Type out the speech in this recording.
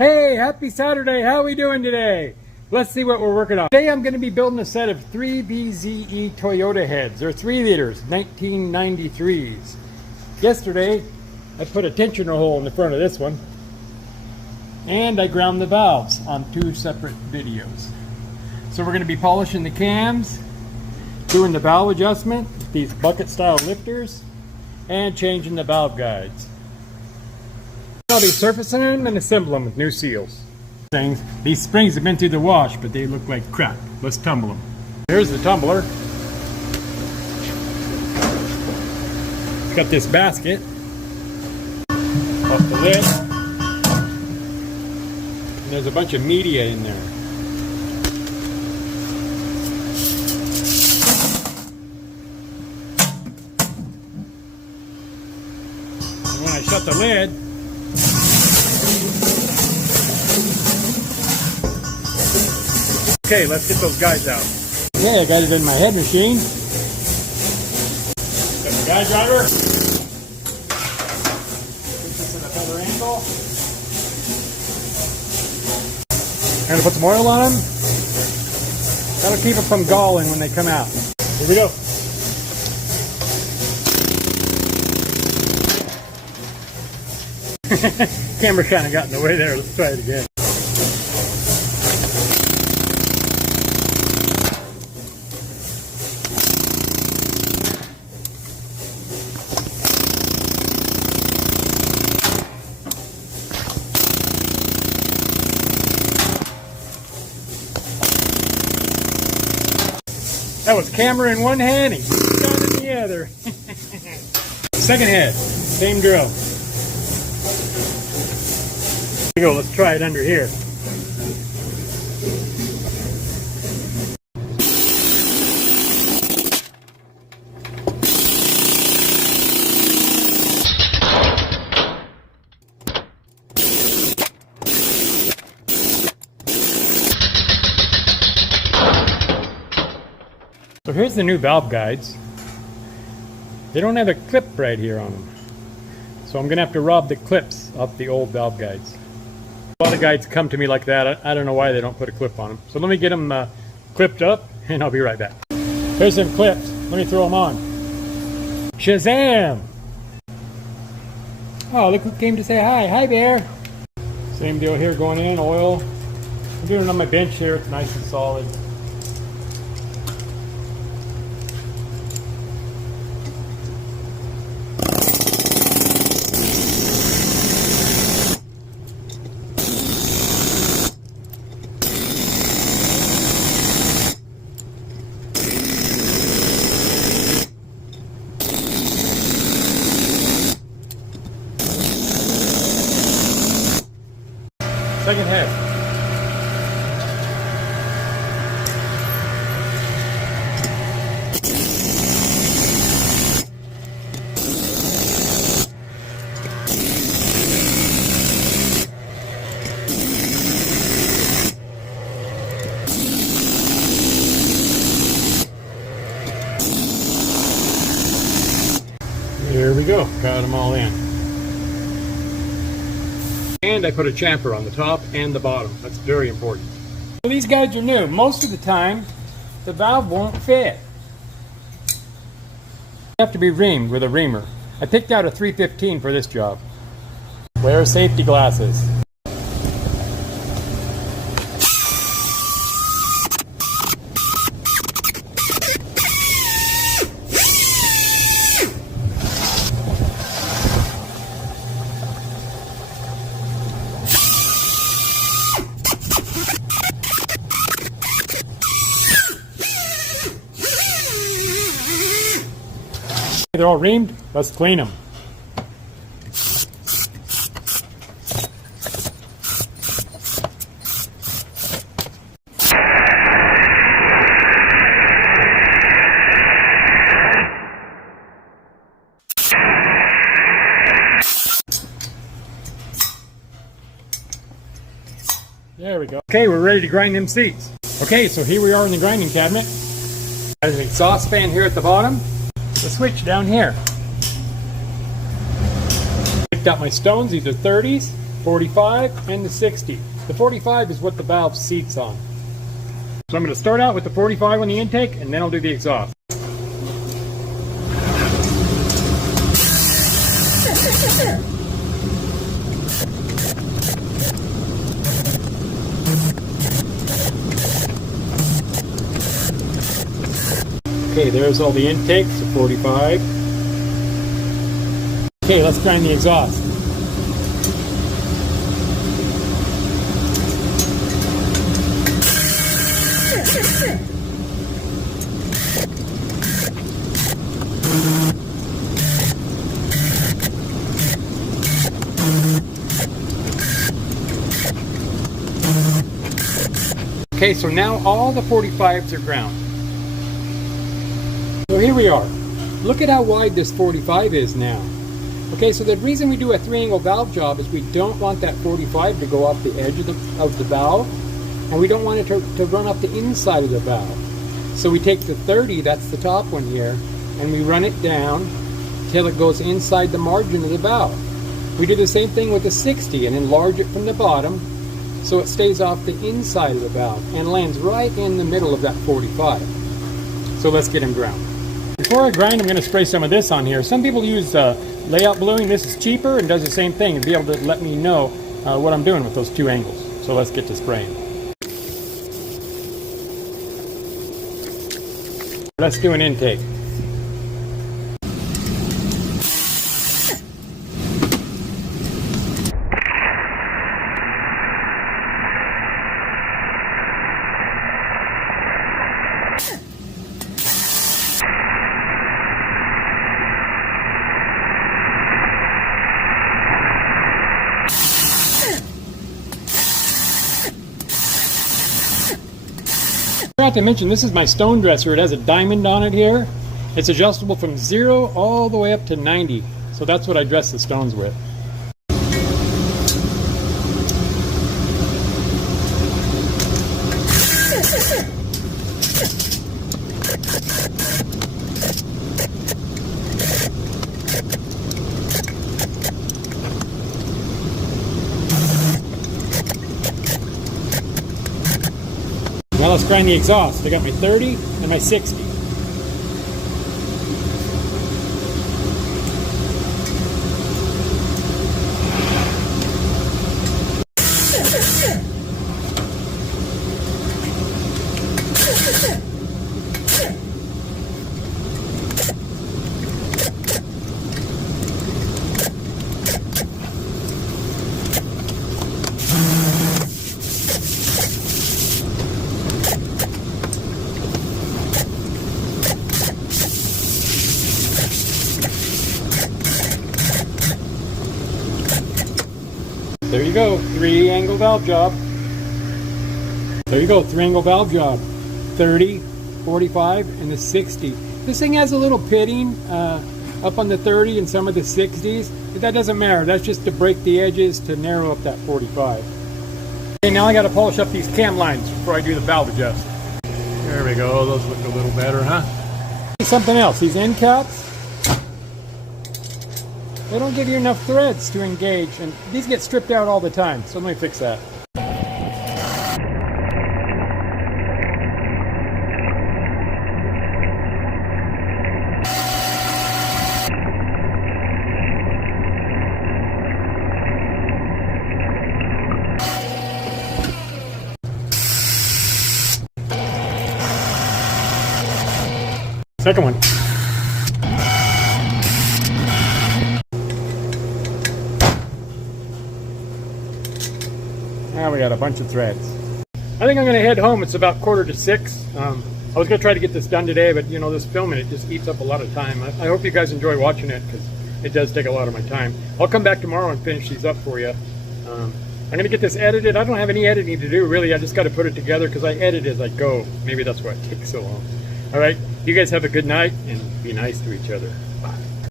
Hey, happy Saturday. How are we doing today? Let's see what we're working on. Today I'm going to be building a set of 3 BZE Toyota heads. They're 3 liters, 1993s. Yesterday I put a tensioner hole in the front of this one and I ground the valves on 2 separate videos. So we're going to be polishing the cams, doing the valve adjustment with these bucket style lifters, and changing the valve guides. I'll be surfacing them and assembling them with new seals. These springs have been through the wash, but they look like crap. Let's tumble them. Here's the tumbler. Got this basket off the lid. And there's a bunch of media in there. And when I shut the lid, okay, let's get those guides out. Okay, I got it in my head machine. Got the guide driver. Put this at a better angle. I'm gonna put some oil on them. That'll keep them from galling when they come out. Here we go. Camera kind of got in the way there. Let's try it again. That was camera in one hand and gun in the other. Second head, same drill. Here we go, let's try it under here. So here's the new valve guides. They don't have a clip right here on them. So I'm going to have to rob the clips off the old valve guides. A lot of guides come to me like that. I don't know why they don't put a clip on them. So let me get them clipped up and I'll be right back. Here's some clips. Let me throw them on. Shazam! Oh, look who came to say hi. Hi, Bear. Same deal here, going in, oil. I'm doing it on my bench here. It's nice and solid. Second head. There we go, got them all in. And I put a chamfer on the top and the bottom. That's very important. So these guides are new. Most of the time, the valve won't fit. You have to be reamed with a reamer. I picked out a 315 for this job. Wear safety glasses. They're all reamed. Let's clean them. There we go. Okay, we're ready to grind them seats. Okay, so here we are in the grinding cabinet. There's an exhaust fan here at the bottom. The switch down here. Picked out my stones. These are 30s, 45 and the 60. The 45 is what the valve seats on. So I'm going to start out with the 45 on the intake, and then I'll do the exhaust. Okay, there's all the intakes, the 45. Okay, let's grind the exhaust. Okay, so now all the 45s are ground. So here we are. Look at how wide this 45 is now. Okay, so the reason we do a 3-angle valve job is we don't want that 45 to go off the edge of the valve, and we don't want it to run up the inside of the valve. So we take the 30, that's the top one here, and we run it down till it goes inside the margin of the valve. We do the same thing with the 60 and enlarge it from the bottom so it stays off the inside of the valve and lands right in the middle of that 45. So let's get them ground. Before I grind, I'm going to spray some of this on here. Some people use layout bluing. This is cheaper and does the same thing and be able to let me know what I'm doing with those 2 angles. So let's get to spraying. Let's do an intake. I forgot to mention, this is my stone dresser. It has a diamond on it here. It's adjustable from 0 all the way up to 90. So that's what I dress the stones with. Now let's grind the exhaust. I got my 30 and my 60. There you go, 3-angle valve job. There you go, 3-angle valve job. 30, 45, and the 60. This thing has a little pitting up on the 30 and some of the 60s, but that doesn't matter. That's just to break the edges to narrow up that 45. Okay, now I got to polish up these cam lines before I do the valve adjust. There we go, those look a little better, huh? Something else, these end caps, they don't give you enough threads to engage, and these get stripped out all the time, so let me fix that. Second one. Now we got a bunch of threads. I think I'm going to head home. It's about 5:45. I was going to try to get this done today, but you know, this filming, it just eats up a lot of time. I hope you guys enjoy watching it because it does take a lot of my time. I'll come back tomorrow and finish these up for you. I'm going to get this edited. I don't have any editing to do, really. I just got to put it together because I edit as I go. Maybe that's why it takes so long. All right, you guys have a good night and be nice to each other.